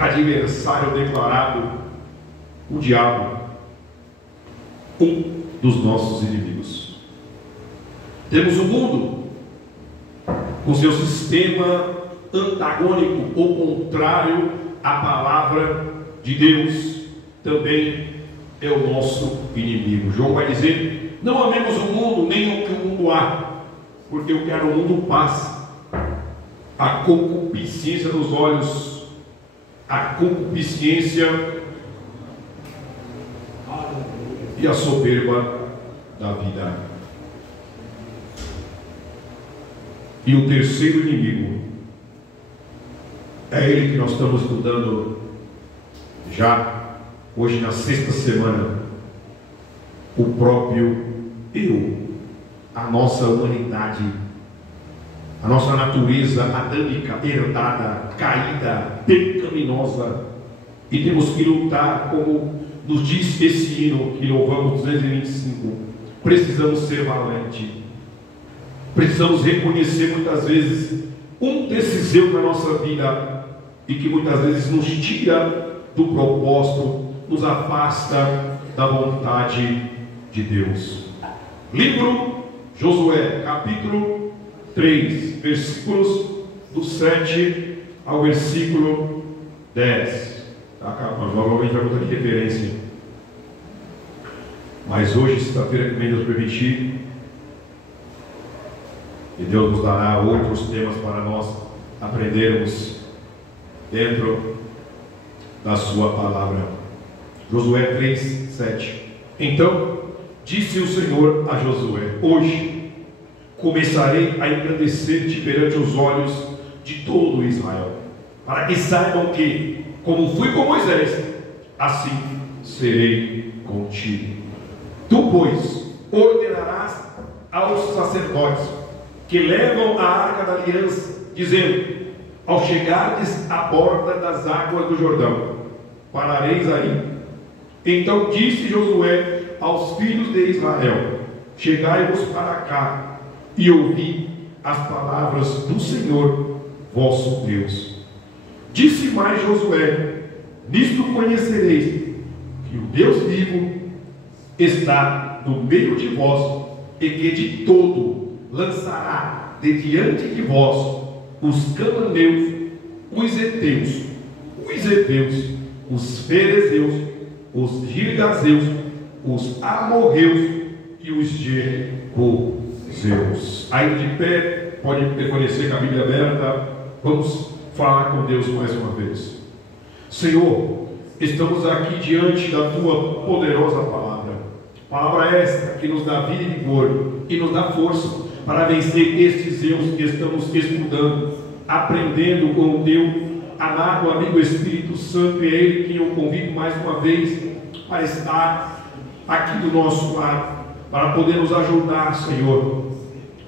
adversário declarado, o diabo, um dos nossos inimigos. Temos o mundo com seu sistema antagônico ou contrário à palavra de Deus, também é o nosso inimigo. João vai dizer: não amemos o mundo, nem o que o mundo há, porque o que há no mundo passa. A concupiscência dos olhos, a concupiscência e a soberba da vida. E o terceiro inimigo é ele que nós estamos estudando já hoje na sexta semana, o próprio eu, a nossa humanidade, a nossa natureza adâmica, herdada, caída, pecaminosa, e temos que lutar, como nos diz esse hino que louvamos 225, precisamos ser valentes, precisamos reconhecer muitas vezes um desses eu na nossa vida, e que muitas vezes nos tira do propósito, nos afasta da vontade de Deus. Livro Josué, capítulo 3, versículos do 7 ao versículo 10. Provavelmente vai botar de referência. Mas hoje, sexta-feira, que Deus permitir, e Deus nos dará outros temas para nós aprendermos dentro da sua palavra. Josué 3, 7. Então disse o Senhor a Josué: hoje começarei a engrandecer-te perante os olhos de todo Israel, para que saibam que, como fui com Moisés, assim serei contigo. Tu, pois, ordenarás aos sacerdotes que levam a arca da aliança, dizendo: ao chegardes à borda das águas do Jordão, parareis aí. Então disse Josué aos filhos de Israel: chegai-vos para cá e ouvi as palavras do Senhor vosso Deus. Disse mais Josué: nisto conhecereis que o Deus vivo está no meio de vós, e que de todo lançará de diante de vós os cananeus, os heteus, os heveus, os ferezeus, os girgazeus, os amorreus e os jebuseus. Aí de pé, pode permanecer com a Bíblia aberta. Vamos falar com Deus mais uma vez. Senhor, estamos aqui diante da Tua poderosa palavra. Palavra esta que nos dá vida e vigor e nos dá força para vencer estes erros que estamos estudando, aprendendo com o Teu amado amigo Espírito Santo. E é Ele que eu convido mais uma vez para estar aqui do nosso lado, para poder nos ajudar, Senhor,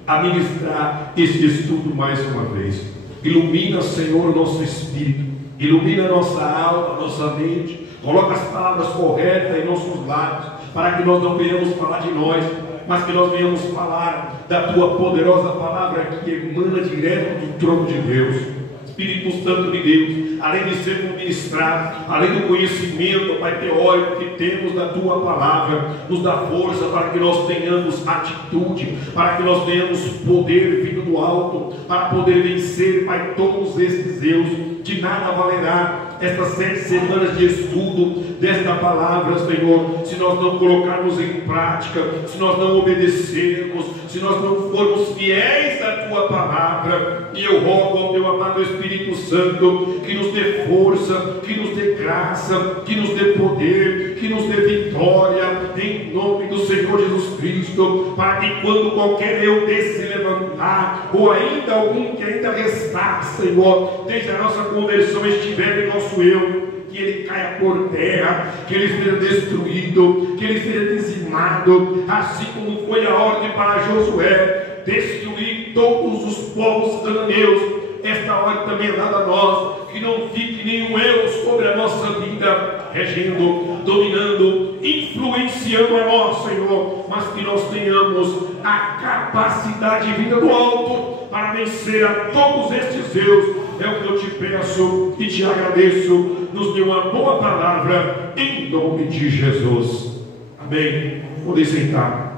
a ministrar este estudo mais uma vez. Ilumina, Senhor, o nosso espírito, ilumina a nossa alma, a nossa mente, coloca as palavras corretas em nossos lábios, para que nós não venhamos falar de nós, mas que nós venhamos falar da Tua poderosa palavra que emana direto do trono de Deus. Espírito Santo de Deus, além de ser ministrado, além do conhecimento, Pai, teórico que temos da Tua palavra, nos dá força para que nós tenhamos atitude, para que nós tenhamos poder vindo do alto, para poder vencer, Pai, todos estes erros. De nada valerá estas 7 semanas de estudo desta palavra, Senhor, se nós não colocarmos em prática, se nós não obedecermos, se nós não formos fiéis à Tua palavra. E eu rogo ao Teu amado Espírito Santo que nos dê força, que nos dê graça, que nos dê poder, que nos dê vitória, em nome do Senhor Jesus Cristo, para que quando qualquer eu desse se levantar, ou ainda algum que ainda restar, Senhor, desde a nossa conversão estiver em nosso eu, que ele caia por terra, que ele seja destruído, que ele seja dizimado, assim como foi a ordem para Josué, destruir todos os povos cananeus. Esta ordem também é dada a nós, que não fique nenhum eu sobre a nossa vida, regendo, dominando, influenciando a nós, Senhor, mas que nós tenhamos a capacidade vinda do alto para vencer a todos estes eus. É o que eu te peço e te agradeço. Nos dê uma boa palavra, em nome de Jesus. Amém. Podem sentar.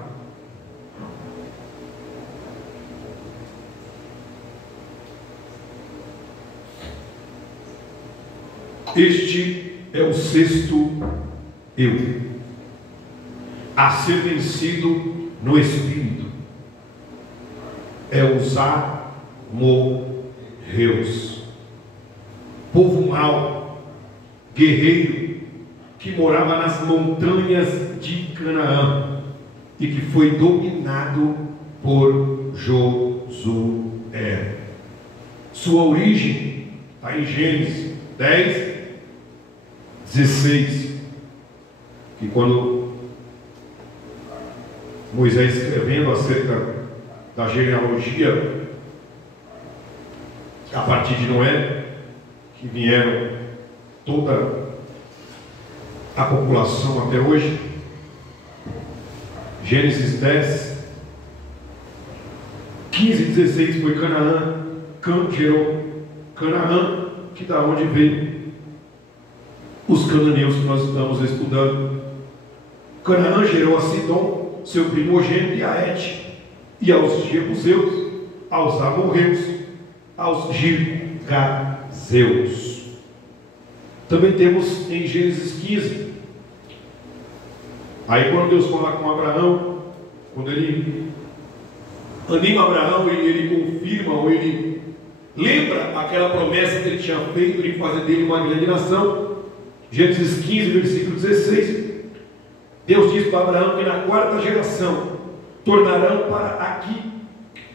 Este é o sexto eu, a ser vencido no Espírito. É os amorreus, povo mau, guerreiro, que morava nas montanhas de Canaã e que foi dominado por Josué. Sua origem está em Gênesis 10, 16, que quando Moisés escrevendo acerca da genealogia a partir de Noé, que vieram toda a população até hoje, Gênesis 10, 15 e 16 foi Canaã. Cã gerou Canaã, que da onde veio os cananeus que nós estamos estudando. Canaã gerou a Sidom, seu primogênito, e a Et, e aos Jebuseus, aos amorreus, aos girgazeus. Também temos em Gênesis 15, aí quando Deus fala com Abraão, quando ele anima Abraão e ele confirma, ou ele lembra aquela promessa que ele tinha feito de fazer dele uma grande nação. Gênesis 15, versículo 16, Deus diz para Abraão que na quarta geração tornarão para aqui,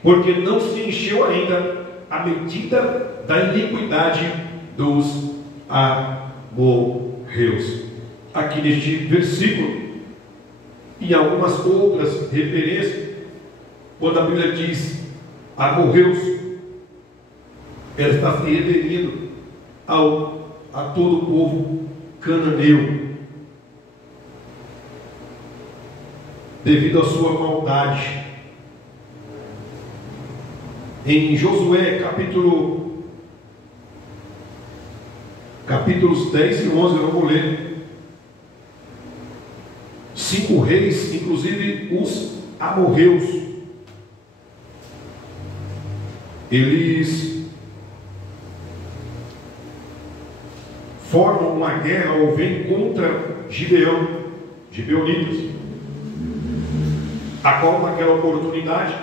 porque não se encheu ainda a medida da iniquidade dos amorreus. Aqui neste versículo e algumas outras referências, quando a Bíblia diz amorreus, ela está se referindo a todo o povo cananeu, devido à sua maldade. Em Josué capítulos 10 e 11, eu não vou ler, 5 reis, inclusive os amorreus, eles formam uma guerra ou vêm contra Gibeonitas, a qual naquela oportunidade,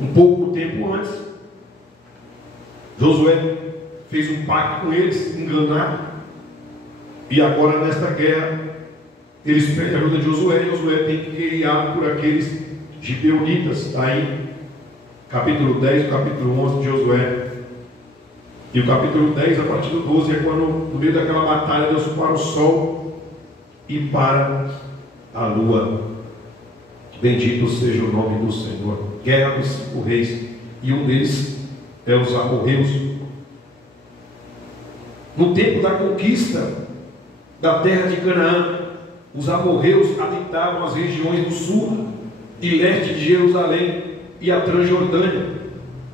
um pouco tempo antes, Josué fez um pacto com eles, enganado, e agora nesta guerra eles pedem a ajuda de Josué, e Josué tem que guerrear por aqueles Gibeonitas. Está aí capítulo 10, capítulo 11 de Josué. E o capítulo 10, a partir do 12, é quando, no meio daquela batalha, Deus para o sol e para a lua. Bendito seja o nome do Senhor. Guerra dos 5 reis, e um deles é os amorreus. No tempo da conquista da terra de Canaã, os amorreus habitavam as regiões do sul e leste de Jerusalém e a Transjordânia.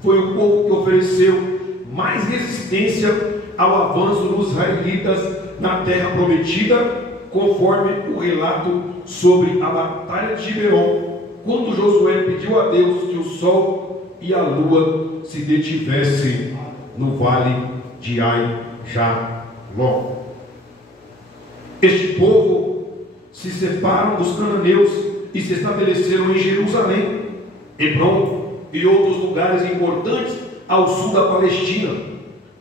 Foi o povo que ofereceu mais resistência ao avanço dos israelitas na terra prometida, conforme o relato sobre a batalha de Gibeon, quando Josué pediu a Deus que o sol e a lua se detivessem no vale de Ai-Jalon. Este povo se separam dos cananeus e se estabeleceram em Jerusalém, Hebrom e outros lugares importantes ao sul da Palestina.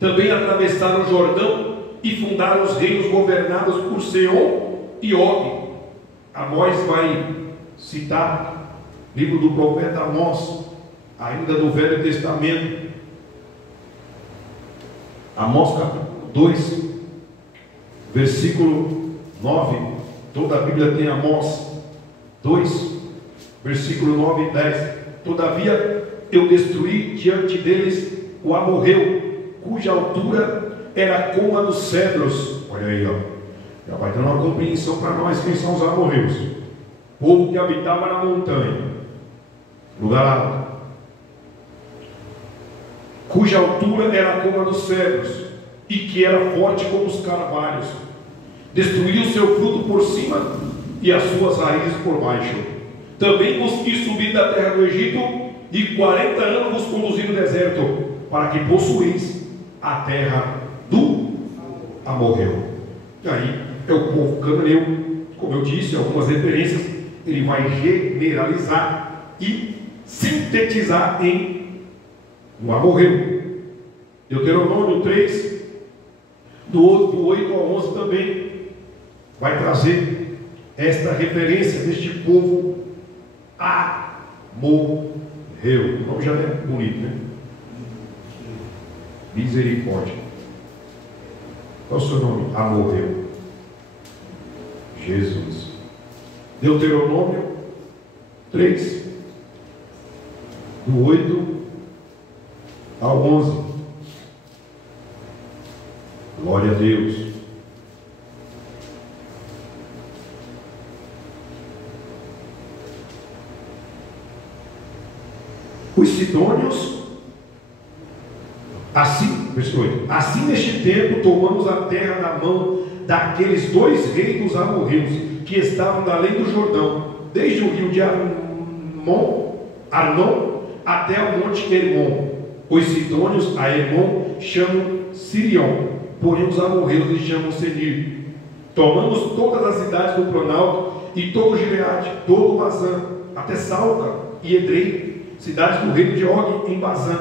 Também atravessaram o Jordão e fundaram os reinos governados por Seom e Og. Amós vai citar livro do profeta Amós, ainda do Velho Testamento. Amós capítulo 2, versículo 9. Toda a Bíblia tem Amós 2, versículo 9 e 10. Todavia eu destruí diante deles o amorreu, cuja altura era como a dos cedros. Olha aí, ó. Já vai dando uma compreensão para nós quem são os amorreus. Povo que habitava na montanha, lugar alto. cuja altura era como a dos cedros, e que era forte como os carvalhos. Destruiu seu fruto por cima e as suas raízes por baixo. Também vos fiz subir da terra do Egito, e 40 anos vos conduzi no deserto, para que possuís a terra do amorreu. E aí é o povo cananeu, como eu disse, algumas referências, ele vai generalizar e sintetizar em um amorreu. Deuteronômio 3, do 8 ao 11 também vai trazer esta referência deste povo amorreu. O nome já é bonito, né? Misericórdia. Qual é o seu nome? Amorreu. Jesus. Deuteronômio 3, do 8 ao 11. Glória a Deus. Os sidônios, assim, versículo 8, assim neste tempo tomamos a terra da mão daqueles dois reis dos amorreus, que estavam da além do Jordão, desde o rio de Arnon até o monte Hermon. Os sidônios a Hermon chamam Sirion, porém os amorreus lhe chamam Senir. Tomamos todas as cidades do Planalto e todo o Gileade, todo o Bazã, até Salca e Edrei, cidades do reino de Og em Bazã,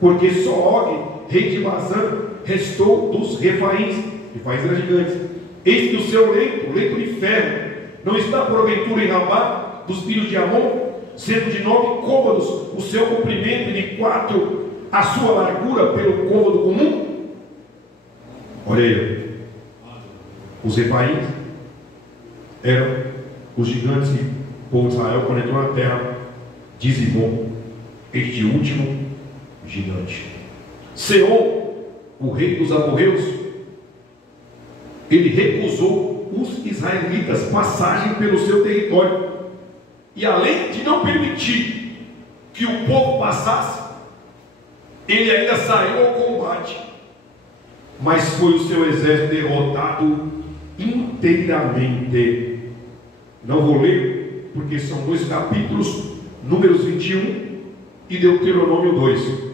porque só Og, rei de Bazã, restou dos Refaíns. Refaíns eram gigantes. Eis que o seu leito de ferro, não está porventura em Rabá dos filhos de Amon, sendo de 9 côvados o seu comprimento e de 4 a sua largura pelo côvado comum? Olha aí, os Refaíns eram os gigantes que o povo de Israel, quando entrou na terra, dizimou este último gigante. Seom, o rei dos amorreus, ele recusou os israelitas passagem pelo seu território, e além de não permitir que o povo passasse, ele ainda saiu ao combate, mas foi o seu exército derrotado inteiramente. Não vou ler, porque são 2 capítulos, Números 21 e Deuteronômio 2.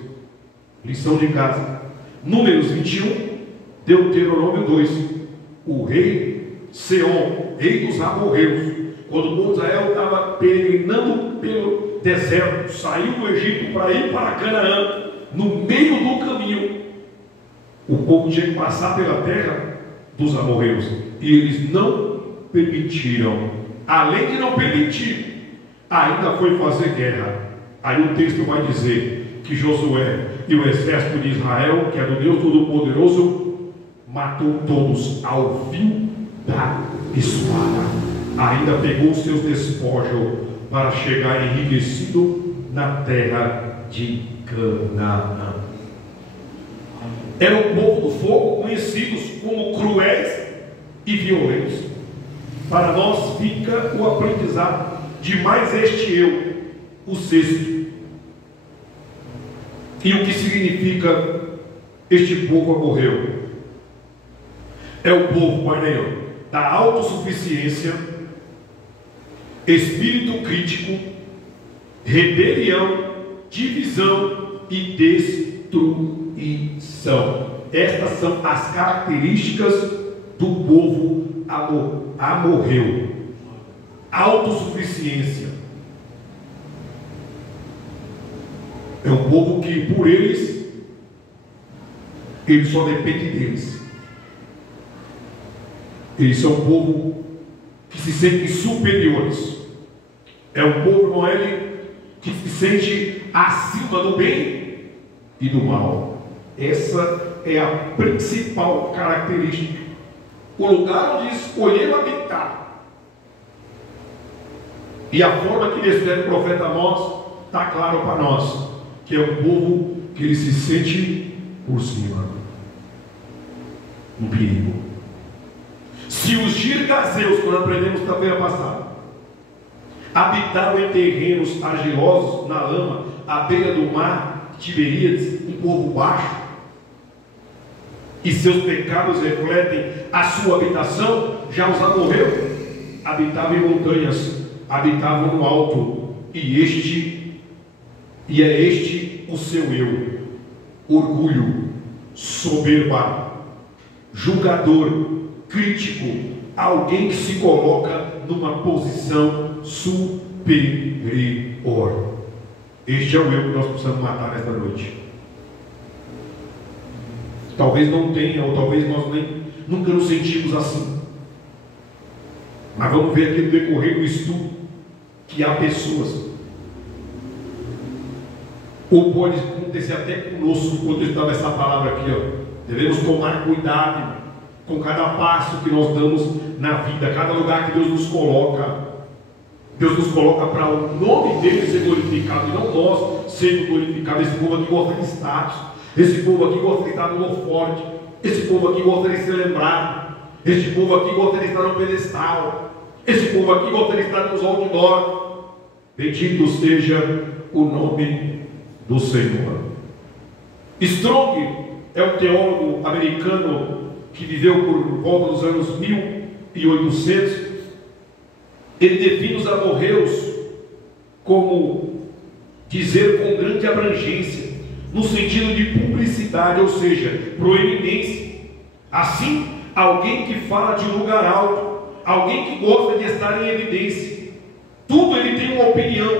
Lição de casa. Números 21, Deuteronômio 2. O rei Seom, rei dos amorreus, quando o povo de Israel estava peregrinando pelo deserto, saiu do Egito para ir para Canaã, no meio do caminho, o povo tinha que passar pela terra dos amorreus, e eles não permitiram. Além de não permitir, ainda foi fazer guerra. Aí o texto vai dizer que Josué e o exército de Israel, que é do Deus Todo-Poderoso, matou todos ao fio da espada. Ainda pegou seus despojos para chegar enriquecido na terra de Canaã. Era o povo do fogo, conhecidos como cruéis e violentos. Para nós fica o aprendizado de mais este eu, o sexto. E o que significa este povo amorreu? É o povo, olha, da autossuficiência, espírito crítico, rebelião, divisão e destruição. Estas são as características do povo amorreu. Autossuficiência. É um povo que por eles só depende deles. Eles são um povo que se sentem superiores. É um povo, não é, que se sente acima do bem e do mal. Essa é a principal característica. O lugar onde escolheram habitar e a forma que descreve o profeta Amós está claro para nós, que é um povo que ele se sente por cima, no perigo. Se os girgazeus, quando aprendemos na feira passada, habitavam em terrenos argilosos, na lama, à beira do mar Tiberíades, em povo baixo, e seus pecados refletem a sua habitação. Já os amorreus habitavam em montanhas, habitavam no alto, e é este o seu eu: orgulho, soberba, julgador, crítico, alguém que se coloca numa posição superior. Este é o eu que nós precisamos matar nesta noite. Talvez não tenha, ou talvez nós nunca nos sentimos assim. Mas vamos ver aqui no decorrer do estudo que há pessoas, ou pode acontecer até conosco, quando estava essa palavra aqui, devemos tomar cuidado com cada passo que nós damos na vida, cada lugar que Deus nos coloca. Deus nos coloca para o nome dele ser glorificado, e não nós sermos glorificados. Esse povo aqui gosta de status, esse povo aqui gosta de estar no holofote, esse povo aqui gosta de ser lembrado, esse povo aqui gosta de estar no pedestal, esse povo aqui gosta de estar nos outdoor. Bendito seja o nome do Senhor. Strong é um teólogo americano que viveu por volta dos anos 1800. Ele define os amorreus como dizer com grande abrangência, no sentido de publicidade, ou seja, proeminência. Assim, alguém que fala de um lugar alto, alguém que gosta de estar em evidência. Tudo ele tem uma opinião,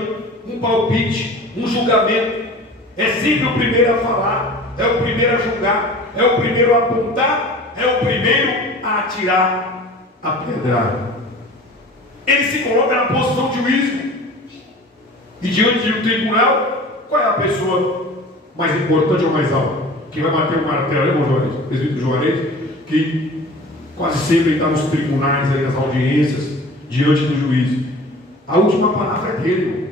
um palpite, um julgamento. É sempre o primeiro a falar, é o primeiro a julgar, é o primeiro a apontar, é o primeiro a atirar a pedra. Ele se coloca na posição de juízo, e diante de um tribunal, qual é a pessoa mais importante ou mais alta? Quem vai bater o martelo, irmão Juarez, presbítero Juarez, que quase sempre está nos tribunais, aí, nas audiências, diante do juízo. A última palavra é dele.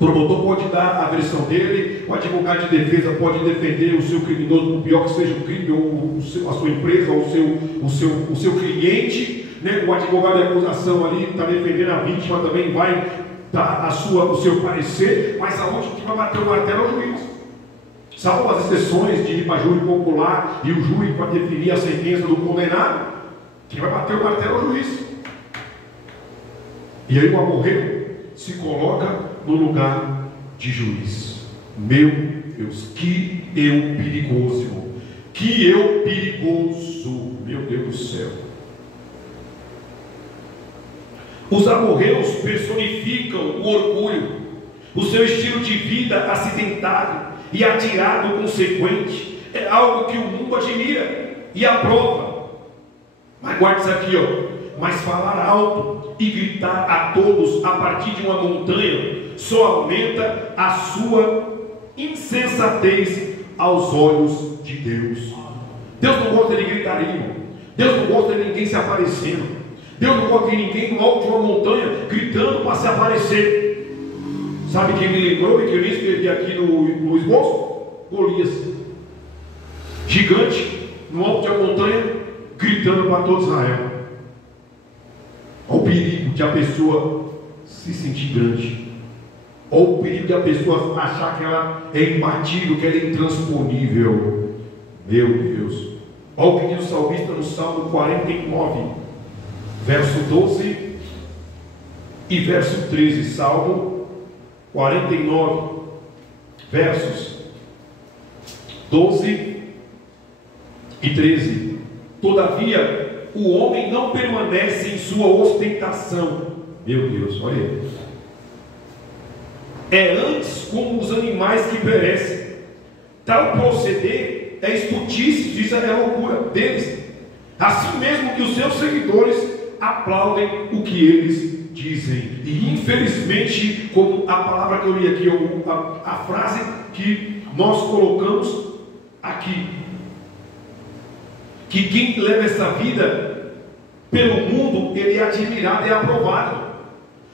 O promotor pode dar a versão dele, o advogado de defesa pode defender o seu criminoso, por pior que seja o crime, ou a sua empresa, ou o seu cliente, né? O advogado de acusação ali está defendendo a vítima, também vai dar o seu parecer, mas a última que vai bater o martelo é o juiz. Salvo as exceções de ir para júri popular e o juiz vai definir a sentença do condenado, quem vai bater o martelo é o juiz. E aí o amorreu se coloca no lugar de juiz. Meu Deus, que eu perigoso, irmão. Que eu perigoso, meu Deus do céu. Os amorreus personificam o orgulho, o seu estilo de vida acidentado e atirado consequente. É algo que o mundo admira e aprova. Mas guarde isso aqui, mas falar alto e gritar a todos a partir de uma montanha só aumenta a sua insensatez aos olhos de Deus. Deus não gosta de gritaria, Deus não gosta de ninguém se aparecendo, Deus não gosta de ninguém no alto de uma montanha gritando para se aparecer. Sabe quem me lembrou e que eu nem escrevi aqui no esboço? Golias, gigante no alto de uma montanha gritando para todo Israel. Olha o perigo de a pessoa se sentir grande. Olha o perigo de a pessoa achar que ela é imbatível, que ela é intransponível. Meu Deus. Olha o que diz o salmista no Salmo 49, verso 12 e verso 13. Salmo 49, versos 12 e 13. Todavia, o homem não permanece em sua ostentação. Meu Deus, olha aí. É antes como os animais que perecem. Tal proceder é estultice, isso é loucura deles. Assim mesmo que os seus seguidores aplaudem o que eles dizem. E infelizmente, como a palavra que eu li aqui, a frase que nós colocamos aqui, que quem leva essa vida pelo mundo, ele é admirado e aprovado.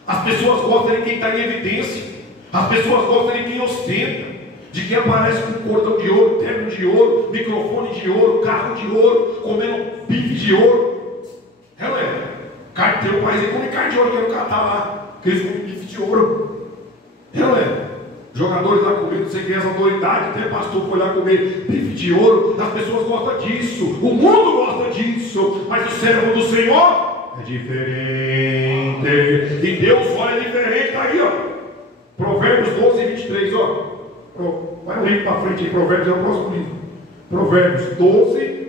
As pessoas gostam de quem está em evidência, as pessoas gostam de quem ostenta, de quem aparece com cordão de ouro, terno de ouro, microfone de ouro, carro de ouro, comendo bife de ouro. Tem um país que come carne de ouro, que não catar lá, que eles comem bife de ouro. Jogadores lá comendo sem que as autoridades, até pastor foi lá comer bife de ouro. As pessoas gostam disso, o mundo gosta disso, mas o servo do Senhor é diferente. E Deus olha diferente, está aí, ó. Provérbios 12, 23, ó. Vai um livro para frente aí, Provérbios é o próximo livro. Provérbios 12,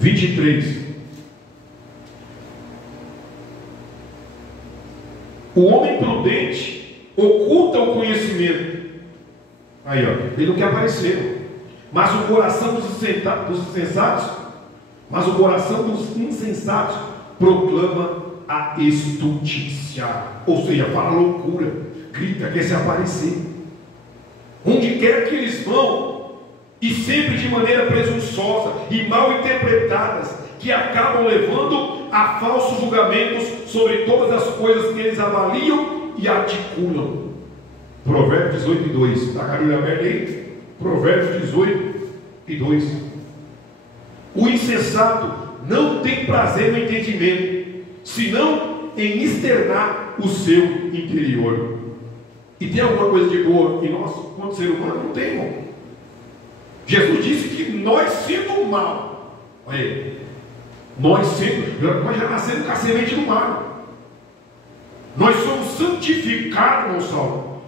23. O homem prudente oculta o conhecimento. Aí, ó, ele não quer aparecer. Mas o coração dos insensatos, proclama a estultícia. Ou seja, fala loucura, grita, quer se aparecer. Onde quer que eles vão, e sempre de maneira presunçosa e mal interpretadas, que acabam levando a falsos julgamentos sobre todas as coisas que eles avaliam e articulam. Provérbios 18 e 2. Está a Bíblia aberta aí? Provérbios 18 e 2. O insensato não tem prazer no entendimento, senão em externar o seu interior. E tem alguma coisa de boa em nós, quanto ser humano? Não tem, irmão. Jesus disse que nós sendo mal, olha aí, nós já nascemos com a semente do mal. Nós somos santificados, meu salvo,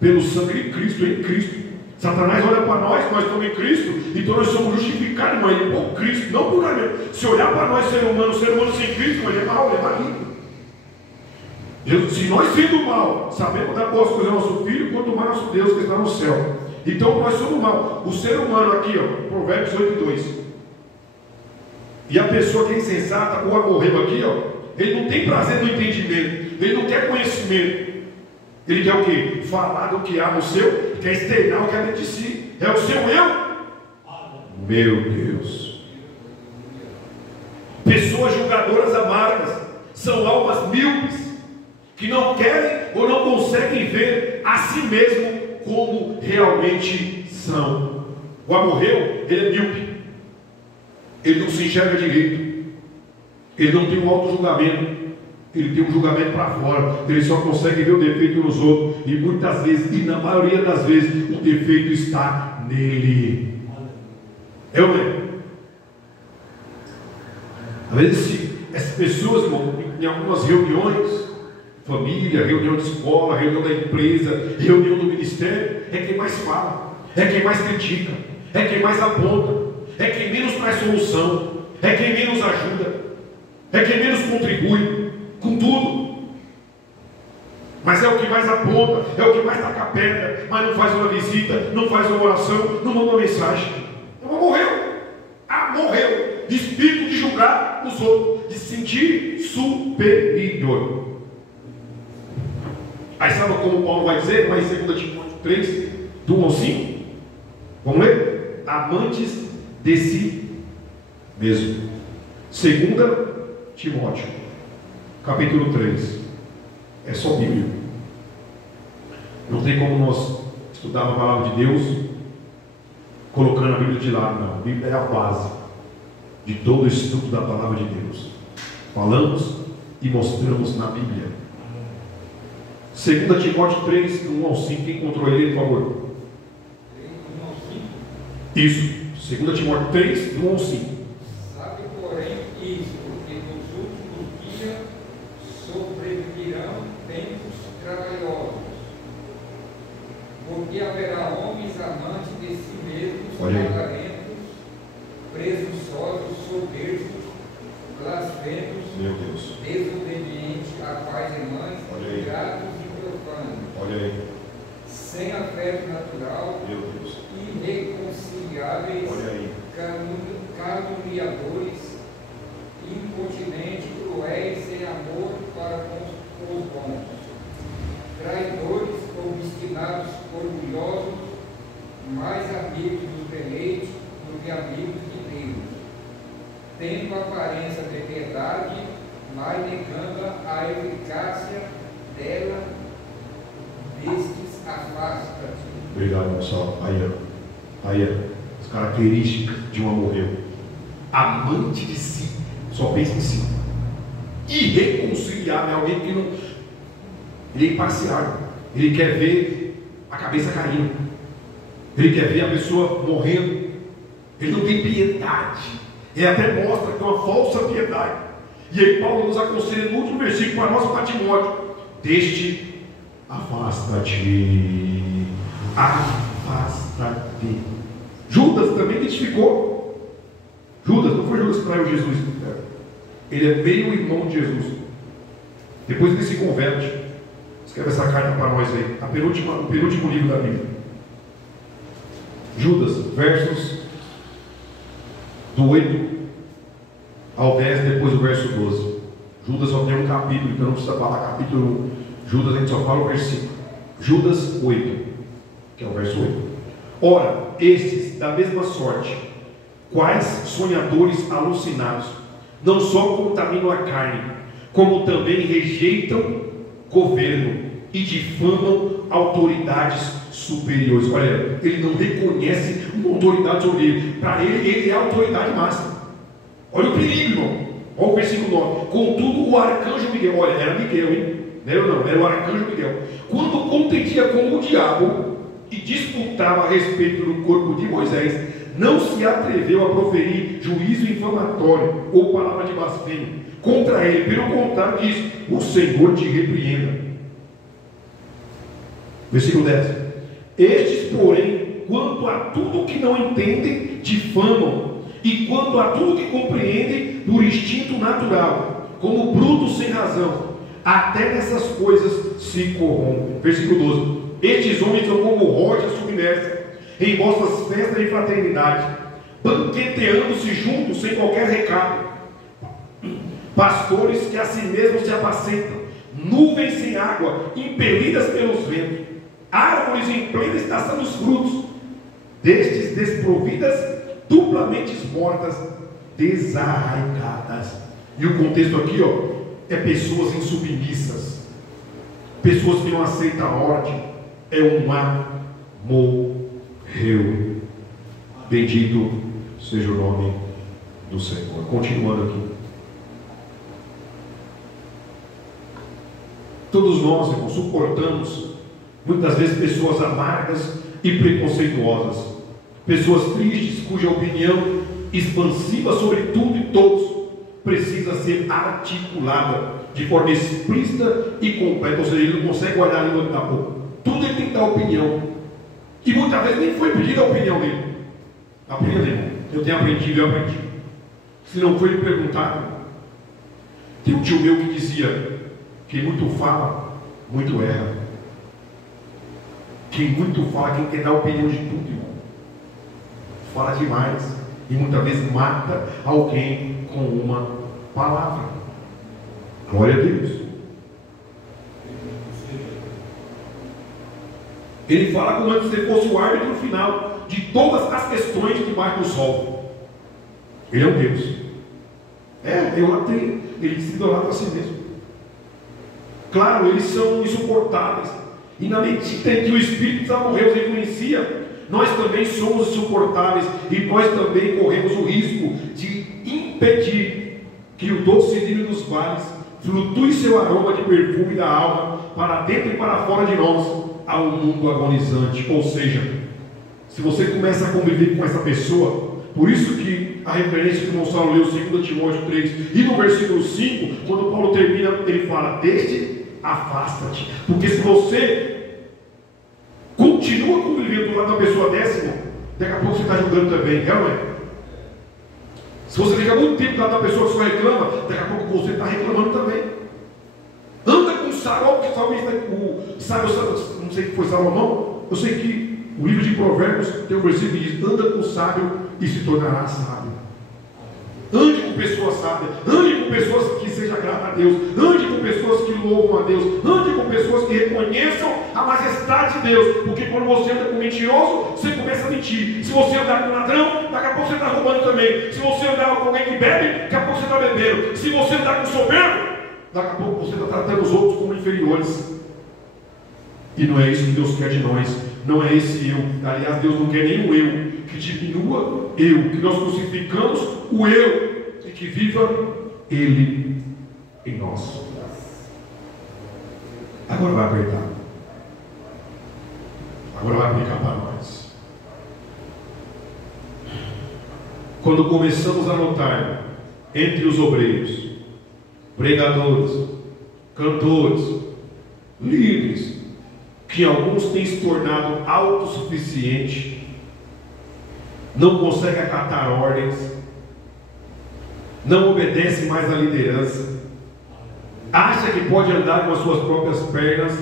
pelo sangue de Cristo, em Cristo. Satanás olha para nós estamos em Cristo, então nós somos justificados, mas ele por Cristo, não por nós mesmos. Se olhar para nós, ser humano sem Cristo, ele é mau, ele é maligno. Se nós sendo mal, sabemos dar boas coisas ao nosso Filho, quanto mais nosso Deus que está no céu. Então nós somos mal. O ser humano aqui, ó, Provérbios 8 e 2. E a pessoa que é insensata, ou amorreu aqui, ó, ele não tem prazer no entendimento, ele não quer conhecimento. Ele quer o quê? Falar do que há no seu, quer externar o que há dentro de si. É o seu eu. Meu Deus. Pessoas julgadoras amargas são almas míopes, que não querem ou não conseguem ver a si mesmo como realmente são. O amorreu, ele é míope, ele não se enxerga direito, ele não tem um auto-julgamento, ele tem um julgamento para fora, ele só consegue ver o defeito nos outros, e muitas vezes, e na maioria das vezes, o defeito está nele. É ou não é? Às vezes, essas pessoas, irmão, em algumas reuniões, família, reunião de escola, reunião da empresa, reunião do ministério, é quem mais fala, é quem mais critica, é quem mais aponta, é quem menos traz solução, é quem menos ajuda, é quem menos contribui com tudo, mas é o que mais aponta, é o que mais taca a pedra, mas não faz uma visita, não faz uma oração, não manda uma mensagem. Então morreu, morreu, espírito de julgar os outros, de se sentir superior. Aí sabe como Paulo vai dizer? Vai em 2 Timóteo 3, do 1 ao 5. Vamos ler? Amantes de si mesmo. 2 Timóteo, capítulo 3. É só Bíblia. Não tem como nós estudar a palavra de Deus colocando a Bíblia de lado, não. A Bíblia é a base de todo o estudo da palavra de Deus. Falamos e mostramos na Bíblia. 2 Timóteo 3, do 1 ao 5. Quem encontrou ele, por favor? 3, do 1 ao 5? Isso, 2 Timóteo 3, do 1 ao 5. Sabe, porém, isso, que nos últimos dias sobrevirão tempos trabalhosos, porque haverá homens amantes de si mesmos, avarentos, presunçosos, soberbos, blasfemos, desobedientes a pais e mães, ingratos e profanos, sem afeto natural, irreconciliáveis, caluniadores, incontinentes, cruéis, sem amor para com os bons, traidores, obstinados, orgulhosos, mais amigos dos deleites do que amigos de Deus, tendo aparência de verdade, mas negando a eficácia dela, destes afasta-te. Obrigado, pessoal. Aí, as características de um amorreu. Amante de si, só pensa em si. Irreconciliável, é alguém que não. Ele é imparcial. Ele quer ver a cabeça caindo. Ele quer ver a pessoa morrendo. Ele não tem piedade. Ele até mostra que é uma falsa piedade. E aí Paulo nos aconselha no último versículo para nós, para Timóteo: deste afasta-te. Afasta-te. Judas também identificou. Judas, não foi Judas que traiu Jesus. Ele é meio irmão de Jesus. Depois ele se converte. Escreve essa carta para nós aí. O penúltimo livro da Bíblia. Judas, versos do 8 ao 10, depois do verso 12. Judas só tem um capítulo, então não precisa falar capítulo 1. Judas a gente só fala o versículo. Judas 8, que é o verso 8. Ora, estes da mesma sorte, quais sonhadores alucinados, não só contaminam a carne, como também rejeitam governo e difamam autoridades superiores. Olha, ele não reconhece uma autoridade sobre ele. Para ele, ele é a autoridade máxima. Olha o perigo, irmão. Olha o versículo 9. Contudo, o arcanjo Miguel, olha, era Miguel, hein? Não era eu não, era o arcanjo Miguel. Quando contendia com o diabo e disputava a respeito do corpo de Moisés, não se atreveu a proferir juízo infamatório ou palavra de blasfêmia contra ele. Pelo contrário, diz: o Senhor te repreenda. Versículo 10. Estes, porém, quanto a tudo que não entendem, difamam, e quanto a tudo que compreendem por instinto natural, como brutos sem razão, até nessas coisas se corrompem. Versículo 12. Estes homens são como rochas submersas em vossas festas de fraternidade, banqueteando-se juntos sem qualquer recado, pastores que a si mesmos se apacentam, nuvens sem água, impelidas pelos ventos, árvores em plena estação dos frutos, destes desprovidas, duplamente mortas, desarraigadas. E o contexto aqui, é pessoas insubmissas, pessoas que não aceitam a ordem. É morreu. Bendito seja o nome do Senhor. Continuando aqui. Todos nós, irmãos, suportamos muitas vezes pessoas amargas e preconceituosas, pessoas tristes cuja opinião expansiva sobre tudo e todos precisa ser articulada de forma explícita e completa. Ou seja, ele não consegue guardar a língua da boca. Tudo ele tem que dar opinião. E muitas vezes nem foi pedida a opinião dele. Aprenda, irmão. Eu tenho aprendido, eu aprendi. Se não foi me perguntado. Tem um tio meu que dizia: quem muito fala, muito erra. Quem muito fala, quem quer dar opinião de tudo, irmão, fala demais. E muitas vezes mata alguém com uma palavra. Glória a Deus. Ele fala como se fosse o árbitro final de todas as questões debaixo do sol. Ele é um Deus. Ele se idolatra a si mesmo. Claro, eles são insuportáveis. E na medida em que o Espírito de Amor os influencia, nós também somos insuportáveis. E nós também corremos o risco de impedir que o doce vinho dos vales flutue seu aroma de perfume da alma para dentro e para fora de nós, ao mundo agonizante. Ou seja, se você começa a conviver com essa pessoa, por isso que a referência que o Gonçalo leu, 2 Timóteo 3, e no versículo 5, quando Paulo termina, ele fala: deste afasta-te. Porque se você continua convivendo do lado da pessoa dessa, daqui a pouco você está julgando também, não é? Se você fica muito tempo do lado da pessoa que só reclama, daqui a pouco você está reclamando também. Anda com o sábio, olha o que o salmista, não sei que foi Salomão, eu sei que o livro de Provérbios tem um versículo que diz: anda com o sábio e se tornará sábio. Ande com pessoas sábias, ande com pessoas que sejam gratas a Deus, ande com pessoas que louvam a Deus, ande com pessoas que reconheçam a majestade de Deus. Porque quando você anda com mentiroso, você começa a mentir. Se você andar com ladrão, daqui a pouco você está roubando também. Se você andar com alguém que bebe, daqui a pouco você está bebendo. Se você andar com soberbo, daqui a pouco você está tratando os outros como inferiores. E não é isso que Deus quer de nós. Não é esse eu. Aliás, Deus não quer nem o eu. Que diminua eu. Que nós crucificamos o eu. E que viva Ele em nós. Agora vai apertar. Agora vai aplicar para nós. Quando começamos a notar entre os obreiros, pregadores, cantores, líderes, que alguns têm se tornado autossuficientes, não conseguem acatar ordens, não obedece mais à liderança, acha que pode andar com as suas próprias pernas,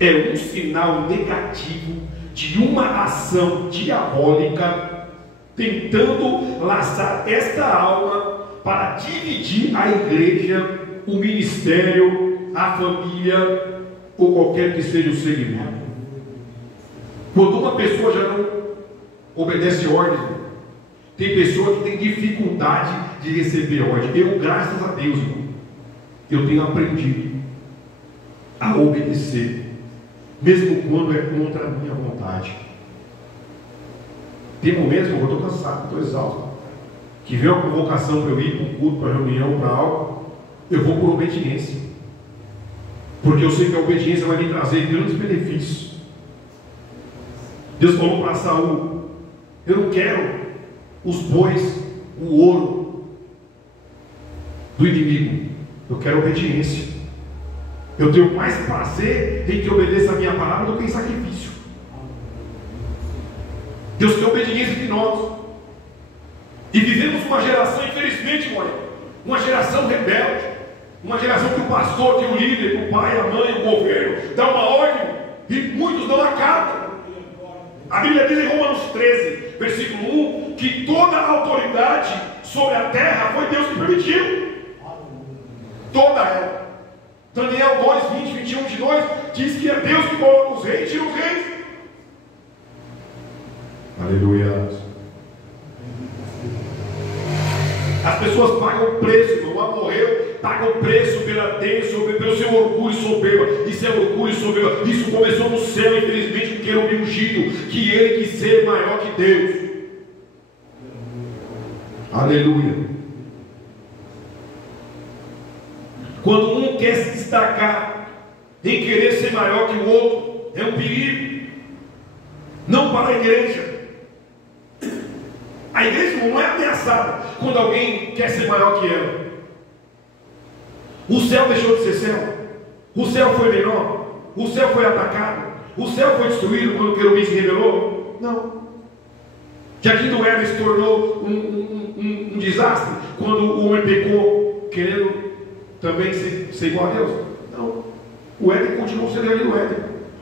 é um sinal negativo de uma ação diabólica tentando laçar esta alma para dividir a igreja, o ministério, a família ou qualquer que seja o segmento. Quando uma pessoa já não obedece ordens, tem pessoa que tem dificuldade de receber ordem. Eu, graças a Deus, irmão, eu tenho aprendido a obedecer, mesmo quando é contra a minha vontade. Tem momentos que eu estou cansado, estou exausto, que vem uma convocação para eu ir para um culto, para reunião, para algo, eu vou por obediência, porque eu sei que a obediência vai me trazer grandes benefícios. Deus falou para Saul: eu não quero os bois, o ouro do inimigo, eu quero obediência. Eu tenho mais prazer em que obedeça a minha palavra do que em sacrifício. Deus quer obediência de nós. E vivemos uma geração, infelizmente, uma geração rebelde, uma geração que o pastor, que o líder, que o pai, a mãe, o governo dá uma ordem e muitos não acatam. A Bíblia diz em Romanos 13, versículo 1, que toda a autoridade sobre a terra foi Deus que permitiu. Toda ela. Daniel 2, 20, 21, 22 diz que é Deus que coloca os reis e tira os reis. Aleluia. As pessoas pagam o preço, não morreu, pagam o preço pelo seu orgulho e soberba. Isso é orgulho e soberba. Isso começou no céu, infelizmente, com querubim ungido, que ele quis ser maior que Deus. Aleluia. Quando um quer se destacar em querer ser maior que o outro, é um perigo. Não para a igreja. A igreja não é ameaçada quando alguém quer ser maior que ela. O céu deixou de ser céu. O céu foi menor. O céu foi atacado. O céu foi destruído quando o querubim se rebelou? Não. Jardim do Éden se tornou um desastre quando o homem pecou, querendo também ser igual a Deus? Não. O Éden continuou sendo ali do Éden.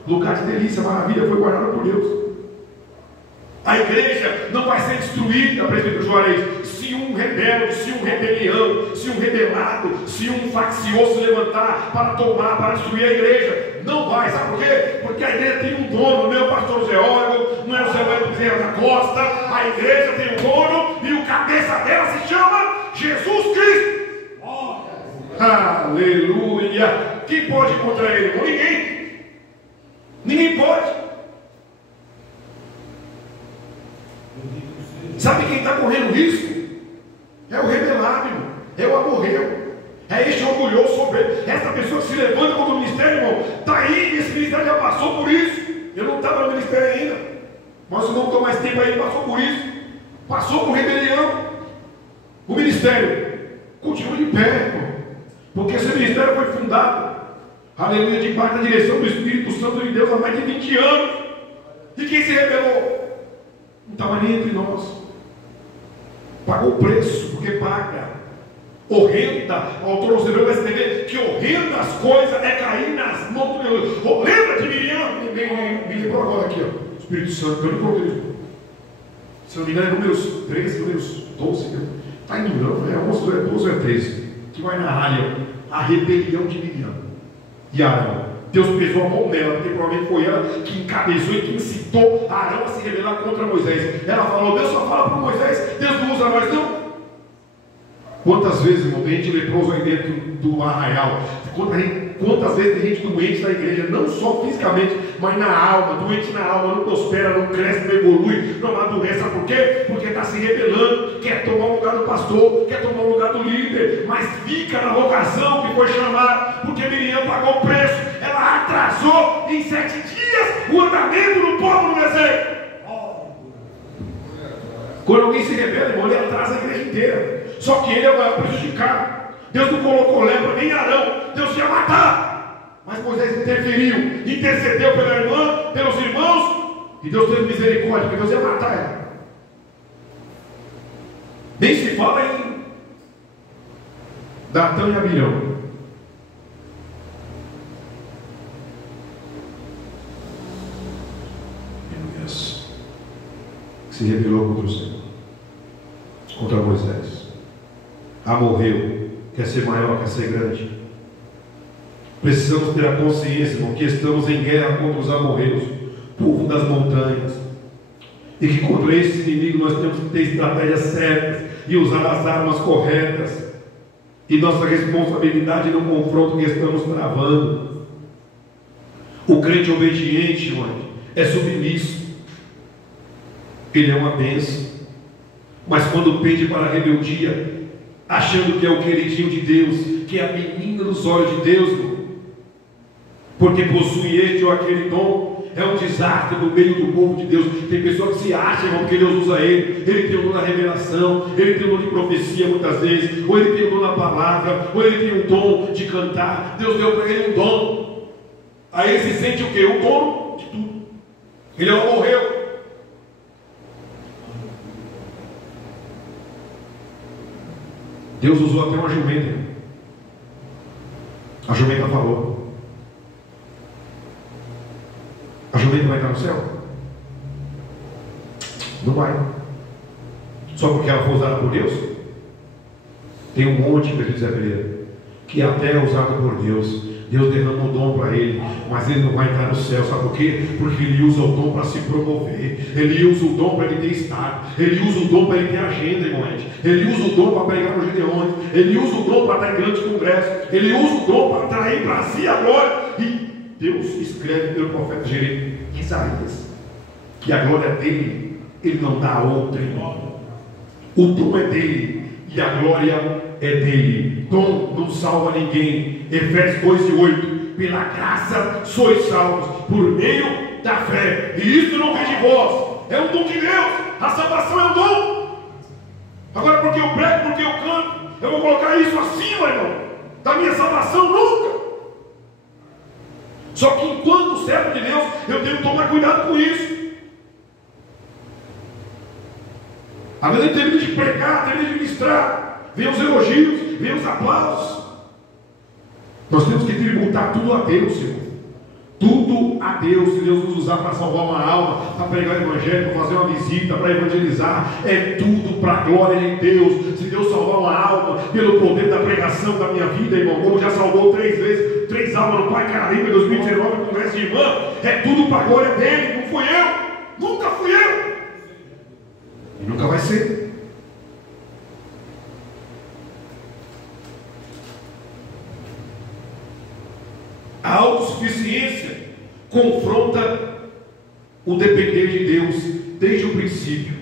Lugar de delícia, maravilha, foi guardado por Deus. A igreja não vai ser destruída, presbítero Juarez, se um rebelde, se um rebelião, se um rebelado, se um faccioso se levantar para tomar, para destruir a igreja. Não vai, sabe por quê? Porque a igreja tem um dono, não é o pastor José Órgão, não é o Zé Bezerra da Costa. A igreja tem um dono e o cabeça dela se chama Jesus Cristo. Aleluia! Quem pode ir contra ele? Ninguém. Ninguém pode. Sabe quem está correndo risco? É o rebelado, irmão. É o amorreu. É este orgulhoso soberbo. Essa pessoa que se levanta contra o ministério, irmão, está aí, esse ministério já passou por isso. Eu não estava no ministério ainda, mas eu não estou mais tempo aí, passou por isso. Passou por rebelião. O ministério continua de pé, irmão, porque esse ministério foi fundado, aleluia, debaixo da direção do Espírito Santo de Deus há mais de 20 anos. E quem se rebelou? Não estava nem entre nós. Pagou o preço, porque paga. Horrenda, o autor aos Hebreus vai escrever que horrendas coisas é cair nas mãos de Deus. Lembra de Miriam? Me lembrou agora aqui, ó. Espírito Santo, eu não coloquei. Se não me engano, é números 13, números 12. Está indo, não? É 11, 12 ou é 13. Que vai narrar a rebelião de Miriam e Arão. Deus pesou a mão dela, porque provavelmente foi ela que encabeçou e que incitou Arão a se rebelar contra Moisés. Ela falou: Deus só fala para Moisés, Deus não usa nós, não. Quantas vezes, irmão, tem gente leproso aí dentro do arraial? Quantas vezes tem gente doente na igreja, não só fisicamente, mas na alma, doente na alma, não prospera, não cresce, não evolui, não amadurece. Sabe por quê? Porque está se rebelando, quer tomar o lugar do pastor, quer tomar o lugar do líder, mas fica na vocação que foi chamada, porque Miriam pagou o preço. Ela atrasou em 7 dias o andamento Quando alguém se rebela, irmão, ele atrasa a igreja inteira. Só que ele é o maior prejudicado. Deus não colocou lepra nem Arão. Deus ia matar. Mas Moisés interferiu, intercedeu pela irmã, pelos irmãos, e Deus teve misericórdia, porque Deus ia matar ela. Nem se fala em Datã e Abirão. Meu Deus. Se rebelou contra o Senhor, contra Moisés. Morreu. Quer ser maior, quer ser grande. Precisamos ter a consciência, irmão, que estamos em guerra contra os amorreus, povo das montanhas, e que contra esse inimigo nós temos que ter estratégias certas e usar as armas corretas. E nossa responsabilidade no confronto que estamos travando. O crente obediente, irmão, é submisso. Ele é uma bênção. Mas quando pende para a rebeldia, achando que é o queridinho de Deus, que é a menina dos olhos de Deus, irmão, porque possui este ou aquele dom, é um desastre no meio do povo de Deus. Tem pessoas que se acham, irmão, que Deus usa ele tem o dom da revelação, ele tem o dom de profecia muitas vezes, ou ele tem o dom da palavra, ou ele tem o dom de cantar. Deus deu para ele um dom. Aí ele se sente o quê? O dono de tudo. Ele não morreu. Deus usou até uma jumenta. A jumenta falou. A jumenta vai entrar no céu? Não vai. Só porque ela foi usada por Deus? Tem um monte de Zé Pereira que até é usado por Deus. Deus derrama o dom para ele, mas ele não vai entrar no céu. Sabe por quê? Porque ele usa o dom para se promover. Ele usa o dom para ele ter estado. Ele usa o dom para ele ter agenda, irmãos. Ele usa o dom para pregar nos Gideões. Ele usa o dom para estar em grandes congressos. Ele usa o dom para atrair para si a glória. E Deus escreve pelo profeta Isaías que a glória dele, ele não dá a outra, irmão. O dom é dele e a glória é dele. Dom não salva ninguém. Efésios 2:8. Pela graça sois salvos por meio da fé. E isso não vem de vós, é um dom de Deus. A salvação é um dom. Agora, porque eu prego, porque eu canto, eu vou colocar isso acima, irmão, da minha salvação? Nunca. Só que enquanto servo de Deus, eu tenho que tomar cuidado com isso. Às vezes eu termino de pregar, termino de ministrar, vem os elogios, vem os aplausos. Nós temos que tributar tudo a Deus, Senhor. Tudo a Deus. Se Deus nos usar para salvar uma alma, para pregar o Evangelho, para fazer uma visita, para evangelizar, é tudo para a glória de Deus. Se Deus salvar uma alma pelo poder da pregação da minha vida, irmão, como já salvou 3 vezes, 3 almas no Pai Caribe em 2019, no Congresso de Irmã, é tudo para a glória dele. Não fui eu, nunca fui eu, e nunca vai ser. A autossuficiência confronta o depender de Deus desde o princípio.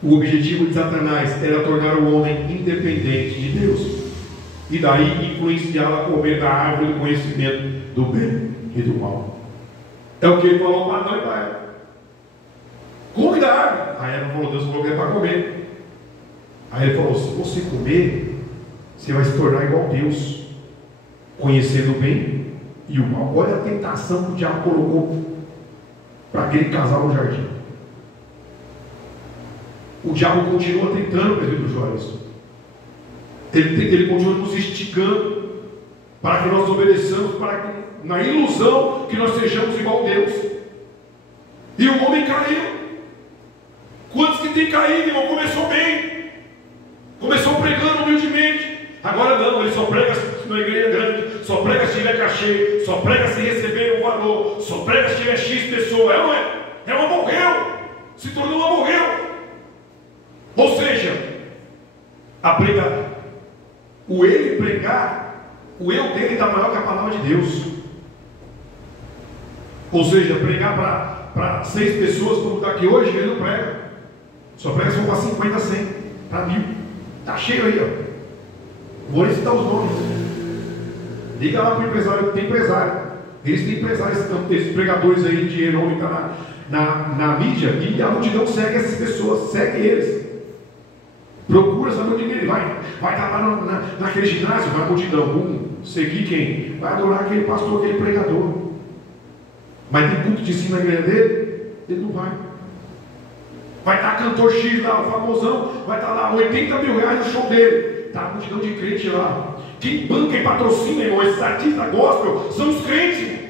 O objetivo de Satanás era tornar o homem independente de Deus e daí influenciá-lo a comer da árvore do conhecimento do bem e do mal. É o que ele falou para Adão e para Eva. Come da árvore. Aí Eva falou, Deus falou que é para comer. Aí ele falou, se você comer, você vai se tornar igual a Deus, conhecendo o bem e o mal. Olha a tentação que o diabo colocou para aquele casal no jardim. O diabo continua tentando, presbítero Joás. Ele continua nos instigando para que nós obedeçamos, para que, na ilusão que nós sejamos igual a Deus. E o homem caiu. Quantos que tem caído, irmão? Começou bem, começou pregando humildemente. Agora não, ele só prega na igreja grande, só prega se tiver cachê, só prega se receber um valor, só prega se tiver X pessoa. É ou não é? É uma morreu, se tornou uma morreu. Ou seja, o ele pregar, o eu dele está maior que a palavra de Deus. Ou seja, pregar para 6 pessoas, como está aqui hoje, ele não prega. Só prega se for para 50, 100, para 1000. Está cheio aí, ó. Vou citar os nomes. Liga lá para o empresário, tem empresário. Eles têm empresários, esses pregadores aí de renome, na mídia e a multidão segue essas pessoas, segue eles. Procura saber onde ele vai estar lá naquele ginásio, vai a multidão, seguir quem? Vai adorar aquele pastor, aquele pregador. Mas tem culto de ensino na igreja dele, ele não vai. Vai estar cantor X lá, o famosão, vai estar lá 80 mil reais no show dele. Está a multidão de crente lá. Quem banca e patrocina, irmão, esses artistas gospel, são os crentes, irmão.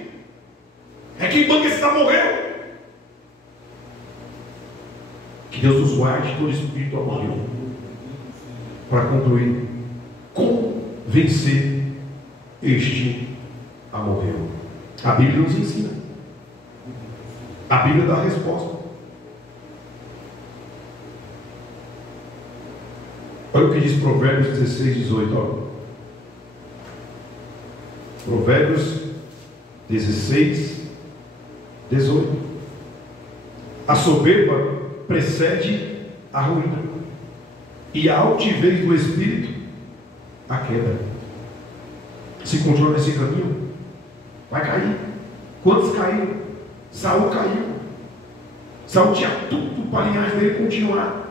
É quem banca esse morreu. Que Deus nos guarde todo espírito amarelo. Para concluir, como vencer este amorreu? A Bíblia nos ensina. A Bíblia dá a resposta. Olha o que diz Provérbios 16, 18. Olha. Provérbios 16, 18. A soberba precede a ruína, e a altivez do espírito a queda. Se continua nesse caminho, vai cair. Quantos caíram? Saul caiu. Saul tinha tudo para a linhagem dele continuar,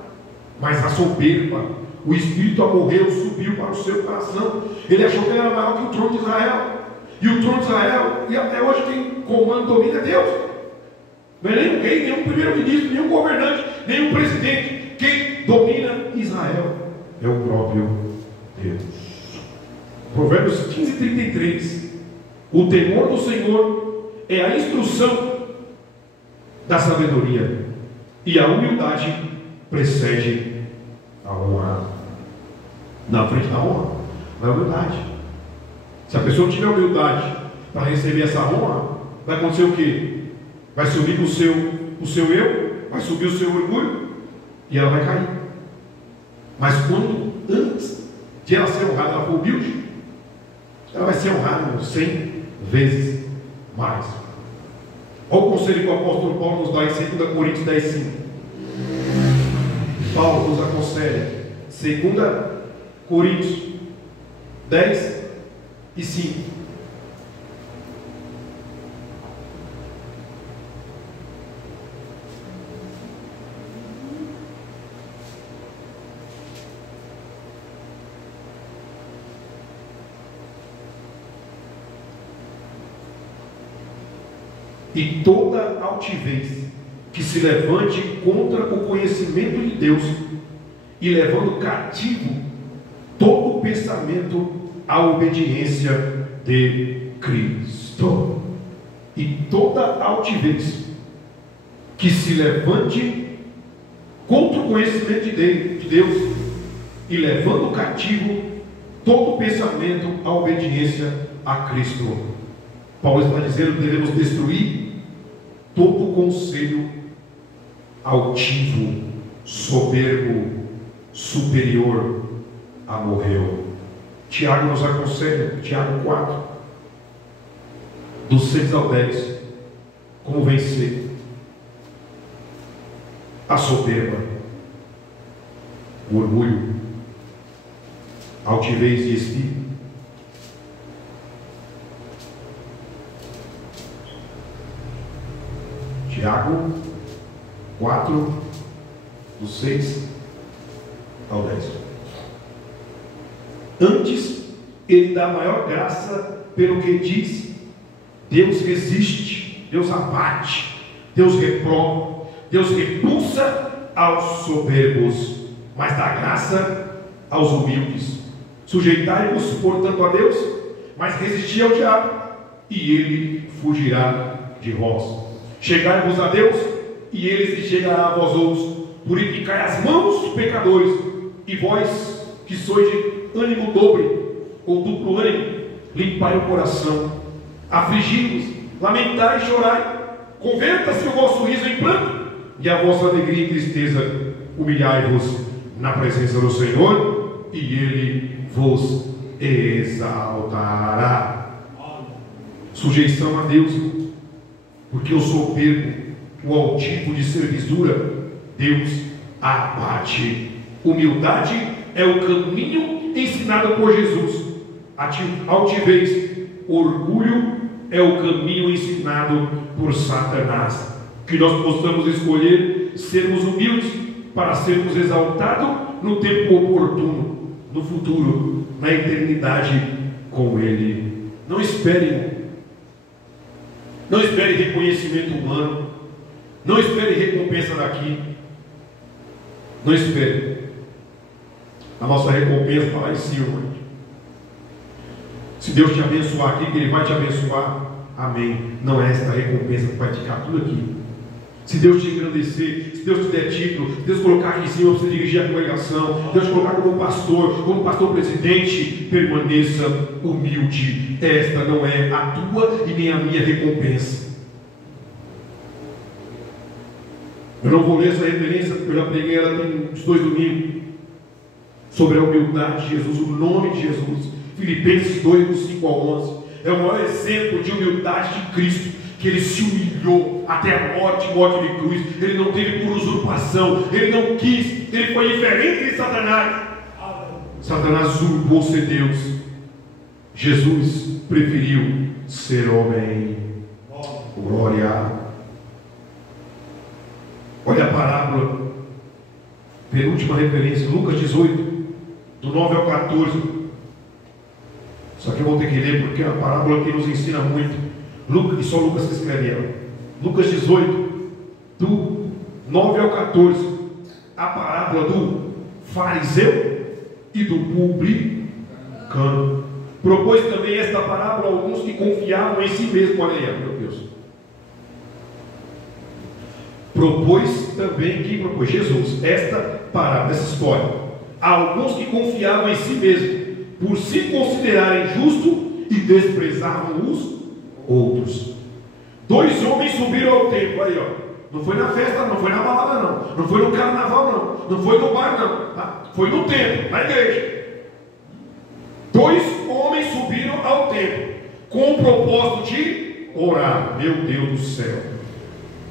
mas a soberba, o espírito amorreu, subiu para o seu coração. Ele achou que ele era maior que o trono de Israel. E o trono de Israel, e até hoje quem comanda e domina é Deus. Não é nem um rei, nem um primeiro-ministro, nem um governante, nem um presidente. Quem domina Israel é o próprio Deus. Provérbios 15, 33. O temor do Senhor é a instrução da sabedoria, e a humildade precede a honra. Na frente da honra vai a humildade. Se a pessoa não tiver humildade para receber essa honra, vai acontecer o quê? Vai subir o seu eu, vai subir o seu orgulho, e ela vai cair. Mas quando, antes de ela ser honrada, ela for humilde, ela vai ser honrada 100 vezes mais. Olha o conselho que o apóstolo Paulo nos dá em 2 Coríntios 10, 5. Paulo nos aconselha, 2 Coríntios 10 e 5. E toda altivez que se levante contra o conhecimento de Deus, e levando cativo todo pensamento à obediência de Cristo. E toda altivez que se levante contra o conhecimento de Deus, e levando cativo todo pensamento à obediência a Cristo. Paulo está dizendo que devemos destruir todo conselho altivo, soberbo, superior a morreu. Tiago nos aconselha, Tiago 4, dos 6 ao 10, como vencer a soberba, o orgulho, a altivez de espírito. Tiago 4, dos 6 ao 10. Antes, ele dá maior graça pelo que diz. Deus resiste, Deus abate, Deus reprova, Deus repulsa aos soberbos, mas dá graça aos humildes. Sujeitai-vos, portanto, a Deus, mas resisti ao diabo, e ele fugirá de vós. Chegai-vos a Deus, e ele se chegará a vós outros. Purificai as mãos dos pecadores, e vós que sois de ânimo dobre, ou duplo ânimo, limpai o coração. Afligi-vos, lamentai e chorai. Converta-se o vosso riso em pranto, e a vossa alegria em tristeza. Humilhai-vos na presença do Senhor, e ele vos exaltará. Sujeição a Deus, porque o soberbo, o altivo de servidura, Deus abate. Humildade é o caminho ensinado por Jesus. Altivez, orgulho é o caminho ensinado por Satanás. Que nós possamos escolher sermos humildes para sermos exaltados no tempo oportuno, no futuro, na eternidade com Ele. Não espere reconhecimento humano. Não espere recompensa daqui. Não espere. A nossa recompensa está lá em cima, irmão. Se Deus te abençoar aqui, que Ele vai te abençoar. Amém. Não é esta recompensa que vai ficar tudo aqui. Se Deus te engrandecer, se Deus te der título, se Deus colocar aqui em cima para você dirigir a congregação, Deus te colocar como pastor presidente, permaneça humilde. Esta não é a tua e nem a minha recompensa. Eu não vou ler essa referência, porque eu já preguei ela tem uns 2 domingos, sobre a humildade de Jesus, o nome de Jesus. Filipenses 2, do 5 ao 11. É o maior exemplo de humildade de Cristo, que Ele se humilhou até a morte de cruz. Ele não teve por usurpação, Ele não quis, Ele foi diferente de Satanás. Satanás usurpou ser Deus. Jesus preferiu ser homem. Glória. Olha a parábola, penúltima referência, Lucas 18, do 9 ao 14. Só que eu vou ter que ler porque a parábola aqui nos ensina muito. E só Lucas que escreve ela. Lucas 18, do 9 ao 14. A parábola do fariseu e do publicano. Propôs também esta parábola a alguns que confiavam em si mesmos. Olha aí, meu Deus. Jesus esta parábola, essa história, a alguns que confiavam em si mesmos, por se considerarem justos e desprezavam os outros. 2 homens subiram ao templo. Aí, ó. Não foi na festa, não foi na balada, não. Não foi no carnaval, não. Não foi no bar, não. Tá? Foi no templo, na igreja. 2 homens subiram ao templo com o propósito de orar. Meu Deus do céu.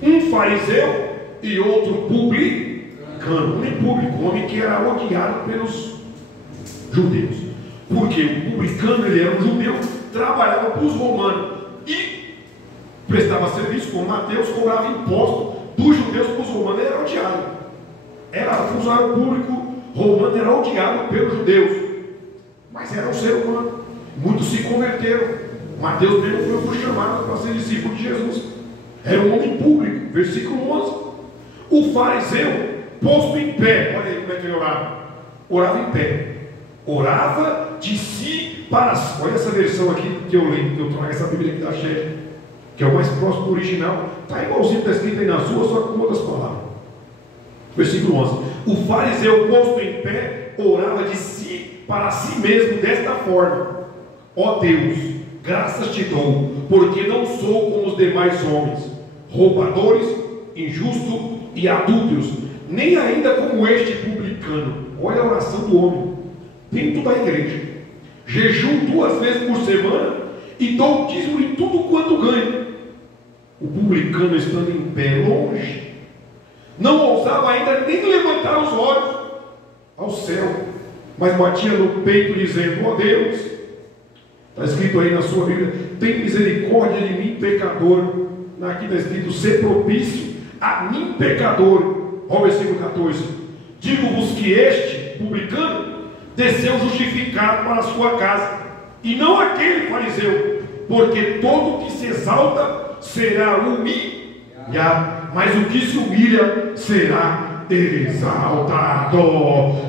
Um fariseu e outro publicano. Um público, um homem que era odiado pelos judeus. Porque o publicano, ele era um judeu, trabalhava para os romanos e prestava serviço com Mateus, cobrava imposto dos judeus para os romanos. Ele era odiado. Era funcionário público romano, era odiado pelos judeus, mas era um ser humano. Muitos se converteram. Mateus mesmo foi chamado para ser discípulo de Jesus. Era um homem público. Versículo 11. O fariseu, posto em pé, olha aí como é que ele orava. Orava em pé. Orava de si para si. Olha essa versão aqui que eu leio, que eu trago essa Bíblia aqui da Chefe, que é o mais próximo do original. Está igualzinho, está escrito aí na sua, só com outras palavras. Versículo 11. O fariseu, posto em pé, orava de si para si mesmo desta forma: ó Deus, graças te dou, porque não sou como os demais homens, roubadores, injustos e adúlteros, nem ainda como este publicano. Olha a oração do homem dentro da igreja. Jejum 2 vezes por semana e dou dízimo de tudo quanto ganho. O publicano, estando em pé longe, não ousava ainda nem levantar os olhos ao céu, mas batia no peito dizendo: ó Deus, está escrito aí na sua Bíblia, tem misericórdia de mim, pecador. Aqui está escrito: ser propício a mim, pecador. Olha o versículo 14. Digo-vos que este publicano desceu justificado para a sua casa, e não aquele fariseu, porque todo que se exalta será humilhado, mas o que se humilha será exaltado.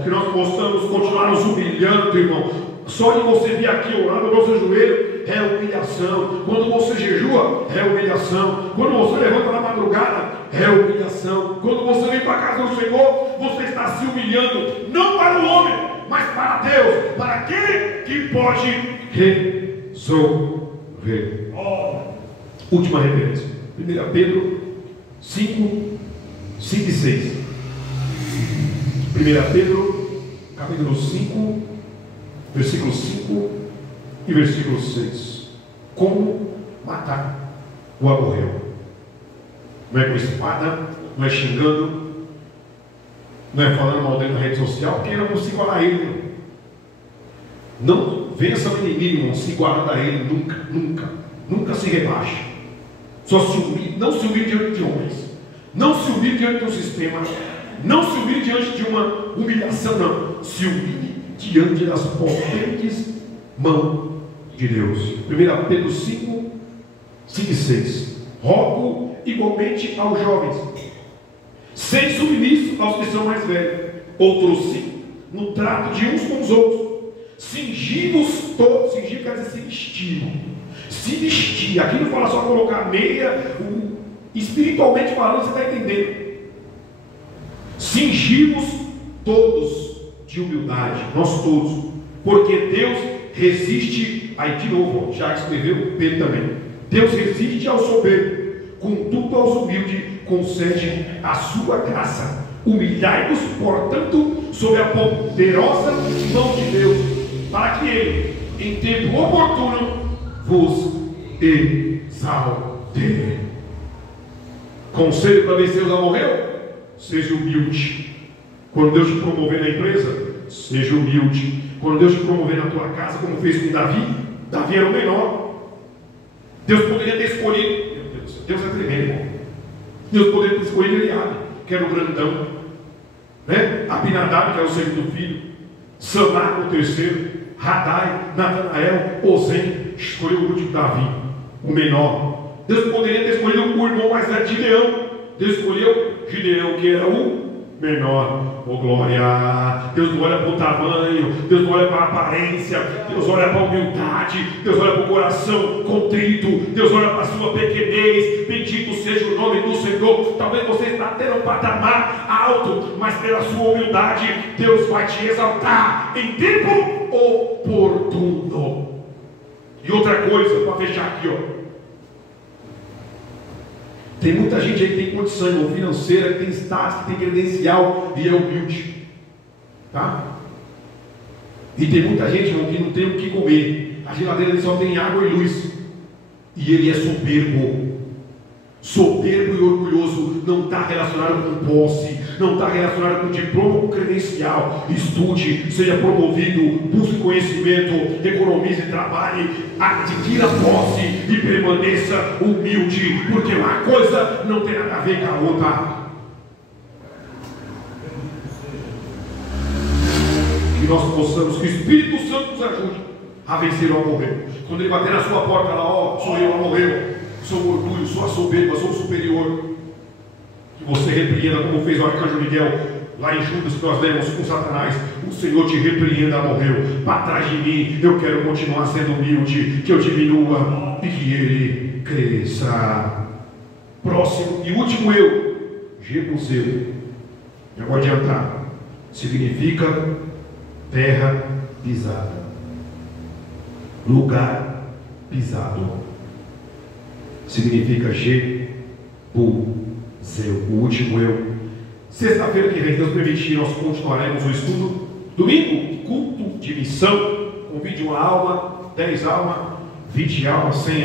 Que nós possamos continuar nos humilhando, irmão. Só de você vir aqui orando no seu joelho é humilhação. Quando você jejua, é humilhação. Quando você levanta na madrugada, é humilhação. Quando você vem para a casa do Senhor, você está se humilhando, não para o homem, mas para Deus, para aquele que pode resolver. Última referência, 1 Pedro 5, 5 e 6. 1 Pedro, capítulo 5, versículo 5 e versículo 6. Como matar o amorreu. Não é com espada, não é xingando, não é falando mal dele na rede social, porque eu não consigo igualar a ele. Não vença o inimigo, irmão, se igualando a ele, nunca se rebaixe. Só se humilhe, não se humilhe diante de homens, Não se humilhe diante do sistema. Não se humilhe diante de uma humilhação, não. Se humilhe diante das potentes mãos de Deus. 1 Pedro 5, 5 e 6. Rogo igualmente aos jovens, sem submisso aos que são mais velhos, outros sim, no trato de uns com os outros. Cingimos todos, cingir quer dizer se vestir. Se vestir, aqui não fala só colocar meia, espiritualmente falando, você está entendendo. Cingimos todos de humildade, nós todos, porque Deus resiste, aí de novo, já escreveu Pedro também, Deus resiste ao soberbo, contudo aos humildes concede a sua graça. Humilhai-vos, portanto, sob a poderosa mão de Deus, para que Ele, em tempo oportuno, vos exalte. Conselho para vencer os amorreus: seja humilde. Quando Deus te promover na empresa, seja humilde. Quando Deus te promover na tua casa, como fez com Davi, Davi era o menor. Deus poderia ter escolhido, Deus é tremendo, irmão. Deus poderia ter escolhido Eliabe, que era o grandão, né? Abinadab, que era o segundo filho, Samar, o terceiro, Radai, Natanael, Ozem. Escolheu o último, Davi, o menor. Deus poderia ter escolhido o irmão mais velho, Gideão. Deus escolheu Gideão, que era o menor. Oh glória! Deus não olha para o tamanho, Deus não olha para a aparência, Deus olha para a humildade, Deus olha para o coração contrito, Deus olha para a sua pequenez. Bendito seja o nome do Senhor. Talvez você está tendo um patamar alto, mas pela sua humildade Deus vai te exaltar em tempo oportuno. E outra coisa, para fechar aqui, ó. Tem muita gente aí que tem condição, irmão, financeira, que tem status, que tem credencial e é humilde, tá? E tem muita gente, irmão, que não tem o que comer. A geladeira dele só tem água e luz. E ele é soberbo. Soberbo e orgulhoso. Não está relacionado com posse, não está relacionado com diploma, com credencial. Estude, seja promovido, busque conhecimento, economize, trabalhe, adquira posse e permaneça humilde, porque uma coisa não tem nada a ver com a outra. Que nós possamos, que o Espírito Santo nos ajude a vencer o amorreu. Quando ele bater na sua porta lá, ó, sou eu, amorreu, sou o orgulho, sou a soberba, sou o superior. Que você repreenda, como fez o arcanjo Miguel lá em Judas, que nós lemos com Satanás. O Senhor te repreenda, amorreu. Para trás de mim, eu quero continuar sendo humilde, que eu diminua e que ele cresça. Próximo e último eu, Jebuseu. Já vou adiantar. Significa terra pisada, lugar pisado. Significa Jebuseu. O último eu. Sexta-feira que vem, Deus permitir, nós continuaremos o estudo. Domingo, culto de missão. Convide uma alma, 10 almas, 20 almas, 100 almas.